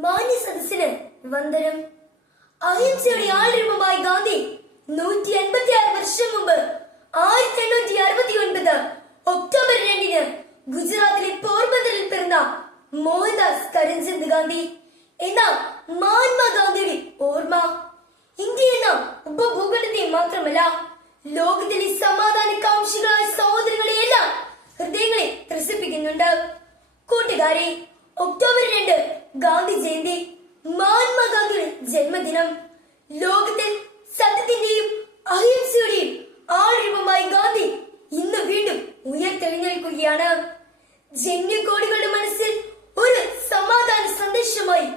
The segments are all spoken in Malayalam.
മാന്യ സദസ്സിന് വന്ദനം അഹിംസയുടെ ആൾരൂപമായ ഗാന്ധി നൂറ്റി അൻപത്തി ആറ് വർഷം മുമ്പ് ആയിരത്തി എണ്ണൂറ്റി അറുപത്തി ഒൻപത് ഒക്ടോബർ രണ്ടിന് ഗുജറാത്തിലെ പോർബന്ദറിൽ പിറന്ന മോഹൻദാസ് കരംചന്ദ് ഗാന്ധി എന്ന മഹാത്മാഗാന്ധിയുടെ ഓർമ്മ. ഇന്ത്യ എന്ന ഉപഭൂഖണ്ഡത്തെ മാത്രമല്ല ലോകത്തിലെ സമാധാന കാംക്ഷികളായ സഹോദരങ്ങളെയെല്ലാം ഹൃദയങ്ങളെ ത്രസിപ്പിക്കുന്നുണ്ട് കൂട്ടുകാരെ ഒക്ടോബർ രണ്ട് ഗാന്ധി ജയന്തി മഹാത്മാഗാന്ധിയുടെ ജന്മദിനം ലോകത്തിൽ സത്യത്തിന്റെയും അഹിംസയുടെയും ആൾരൂപമായി ഗാന്ധി ഇന്ന് വീണ്ടും ഉയർത്തെഴുന്നേൽക്കുകയാണ്. ജന്യകോടികളുടെ മനസ്സിൽ ഒരു സമാധാന സന്ദേശമായി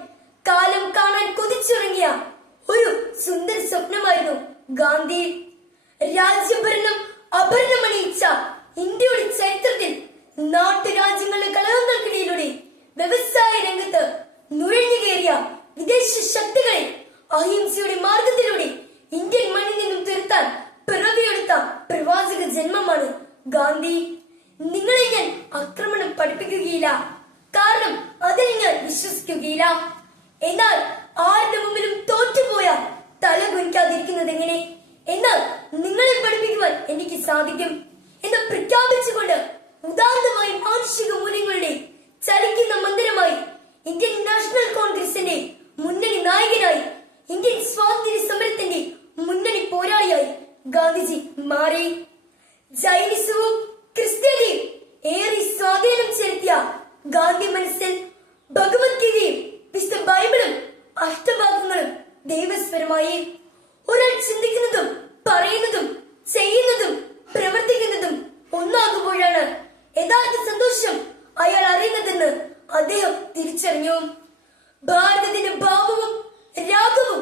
കാലം കാണാൻ കൊതിച്ചിറങ്ങിയ ഒരു സുന്ദര സ്വപ്നമായിരുന്നു ഗാന്ധി. രാജ്യഭരണം അഭരണമണിയിച്ച ഇന്ത്യയുടെ ചരിത്രത്തിൽ നാട്ടുരാജ്യങ്ങളുടെ കലഹങ്ങൾക്കിടയിലൂടെ വ്യവസായ രംഗത്ത് ഗാന്ധി നിങ്ങളെ ഞാൻ ആക്രമണം പഠിപ്പിക്കുകയില്ല. കാരണം അതിൽ ഞാൻ വിശ്വസിക്കുകയില്ല. എന്നാൽ ആരുടെ മുമ്പിലും തോറ്റുപോയാൽ തല കുനിക്കാതിരിക്കുന്നത് എങ്ങനെ? എന്നാൽ നിങ്ങളെ പഠിപ്പിക്കുവാൻ എനിക്ക് സാധിക്കും എന്ന് പ്രഖ്യാപിച്ചുകൊണ്ട് ഉദാഹരണമായി മാനുഷിക മൂല്യങ്ങളുടെ ചലിക്കുന്ന മന്ദിരമായി ഇന്ത്യൻ നാഷണൽ കോൺഗ്രസിന്റെ മുന്നണി നായകനായി ഇന്ത്യൻ സ്വാതന്ത്ര്യ സമരത്തിന്റെ മുന്നണി പോരാളിയായി ഗാന്ധിജി മാറി. ജൈനിസവും ക്രിസ്ത്യതയും ഏറെ സ്വാധീനം ചെലുത്തിയ ഗാന്ധി മനസ്സിൽ ഭഗവത്ഗീതയും വിശുദ്ധ ബൈബിളും അഷ്ടഭാഗങ്ങളും ദൈവസ്വരമായി ഒരാൾ ചിന്തിക്കുന്നതും പറയുന്നതും ചെയ്യുന്നതും പ്രവർത്തിക്കുന്നതും ഒന്നാകുമ്പോഴാണ് യഥാർത്ഥ സന്തോഷം അയാൾ അറിയുന്നതെന്ന് അദ്ദേഹം തിരിച്ചറിഞ്ഞു. ഭാരതത്തിന്റെ ഭാവവും രാഗവും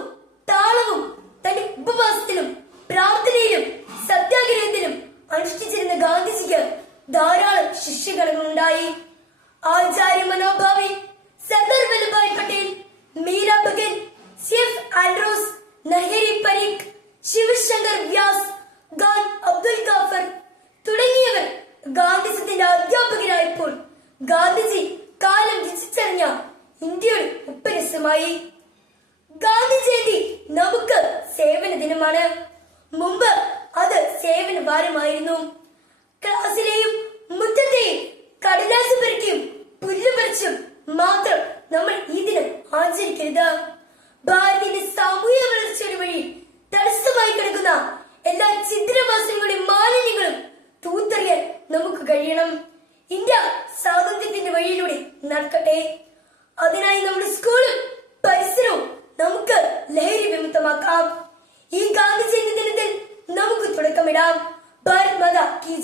താളവും തന്റെ ഉപവാസത്തിലും പ്രാർത്ഥനയിലും അനുഷ്ഠിച്ചിരുന്ന ഗാന്ധിജിക്ക് ധാരാളം ശിഷ്യഗണങ്ങളുണ്ടായി. ആചാര്യ മനോഭാവി സർദാർ വല്ലഭായ് പട്ടേൽ മീരാ സിഫ് ആൻഡ്രോസ് നഹേരി പരീഖ് ശിവശങ്കർ വ്യാസ് ഖാൻ അബ്ദുൽ ഗാഫർ തുടങ്ങിയവർ ഗാന്ധിജത്തിന്റെ അധ്യാപകരായപ്പോൾ ഗാന്ധിജി കാലം രചിച്ചറിഞ്ഞ ഇന്ത്യയുടെ ഉപ്പരസമായി ഗാന്ധി ജയന്തി നമുക്ക് സേവന ദിനമാണ്. മുമ്പ് അത് സേവന ഭാരമായിരുന്നു. ക്ലാസ്സിലെയും മുറ്റത്തെയും കടലാസ് പെറുക്കിയും പുല്ല് പറിച്ചും മാത്രം നമ്മൾ ഈ ദിനം ആചരിക്കരുത്. ഭാരതീയ സാമൂഹിക വളർച്ചയുടെ വഴി തടസ്സമായി കിടക്കുന്ന എല്ലാ ഛിദ്രവാസങ്ങളുടെയും മാലിന്യങ്ങളും തൂത്തെറിയാൻ നമുക്ക് കഴിയണം. ഇന്ത്യ സ്വാതന്ത്ര്യത്തിന്റെ വഴിയിലൂടെ നടക്കട്ടെ. അതിനായി നമ്മുടെ സ്കൂളും പരിസരവും നമുക്ക് ലഹരി വിമുക്തമാക്കാം. ഈ